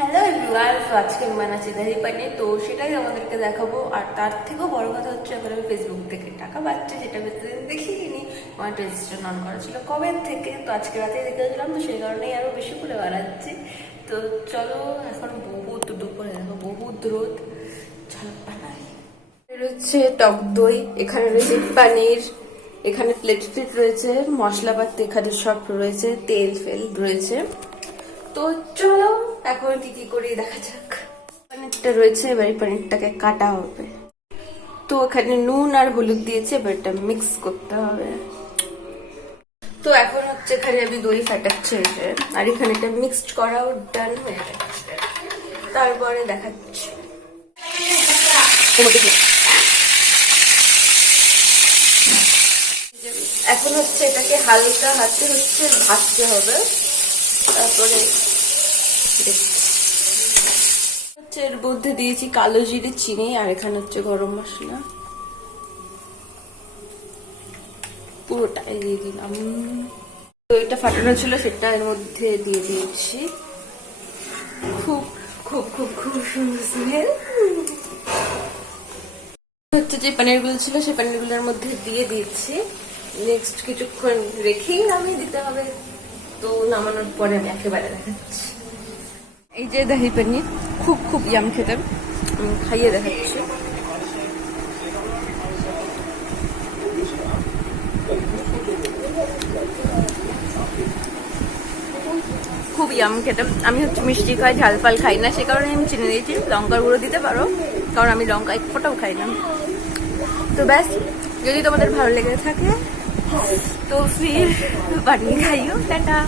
Hello everyone, তো আজকে আমি বানাচ্ছি দহি পানির, তো সেটাই আমাদেরকে দেখাবো। আর তার থেকেও বড় কথা হচ্ছে, এখন আমি ফেসবুক থেকে টাকা পাচ্ছি, যেটা বেশিদিন দেখিনি। আমার রেজিস্ট্রেশন অন করা ছিল কবে থেকে, তো আজকে রাতে দেখেছিলাম, তো সেই কারণেই আরো বেশি করে বানাচ্ছি। তো চলো, এখন বহুত দুপুরে দেখো, বহুত রোদ, চলো বানাই। রয়েছে টক দই, এখানে রয়েছে পানির, এখানে প্লেট রয়েছে, মশলাপাতি এখানে সব রয়েছে, তেল ফেল রয়েছে। তো চলো এখন কি করি দেখা যাক। পনিরটা রয়েছে, এবার এই পনিরটাকে কাটা হবে। তো এখানে নুন আর হলুদ দিয়েছে, এবার এটা মিক্স করতে হবে। তো এখন হচ্ছে এখানে আমি দই ফাটাচ্ছি, আর এখানে এটা মিক্সড করাও ডান হয়ে যাচ্ছে। তারপরে দেখাচ্ছি। এখন হচ্ছে এটাকে হালকা হাতে হচ্ছে ভাজতে হবে, তারপরে এর মধ্যে দিয়েছি কালো জিরে, চিনি, আর এখানে হচ্ছে গরম মশলা, পুরোটাই দিয়ে দিলাম। তো এটা ফাটানো ছিল, সেটা এর মধ্যে দিয়ে দিয়েছি। খুব খুব খুব খুব সুন্দর স্মেল হচ্ছে। যে পনিরগুলো ছিল সেই পনিরগুলোর মধ্যে দিয়ে দিয়েছি। নেক্সট কিছুক্ষণ রেখেই নামিয়ে দিতে হবে। তো নামানোর পরে আমি একেবারে দেখাচ্ছি। এই যে দহি পনির, খুব খুব ইয়াম খেতে, খাইয়ে দেখাচ্ছি। খুব ইয়াম খেতে। আমি হচ্ছে মিষ্টি খাই, ঝাল ফাল খাই না, সে কারণে আমি চিনি দিয়েছি। লঙ্কার গুঁড়ো দিতে পারো, কারণ আমি লঙ্কা এক ফোঁটাও খাই না। তো ব্যাস, যদি তোমাদের ভালো লেগে থাকে তো ফির বানিয়ে খাইও। টাটা।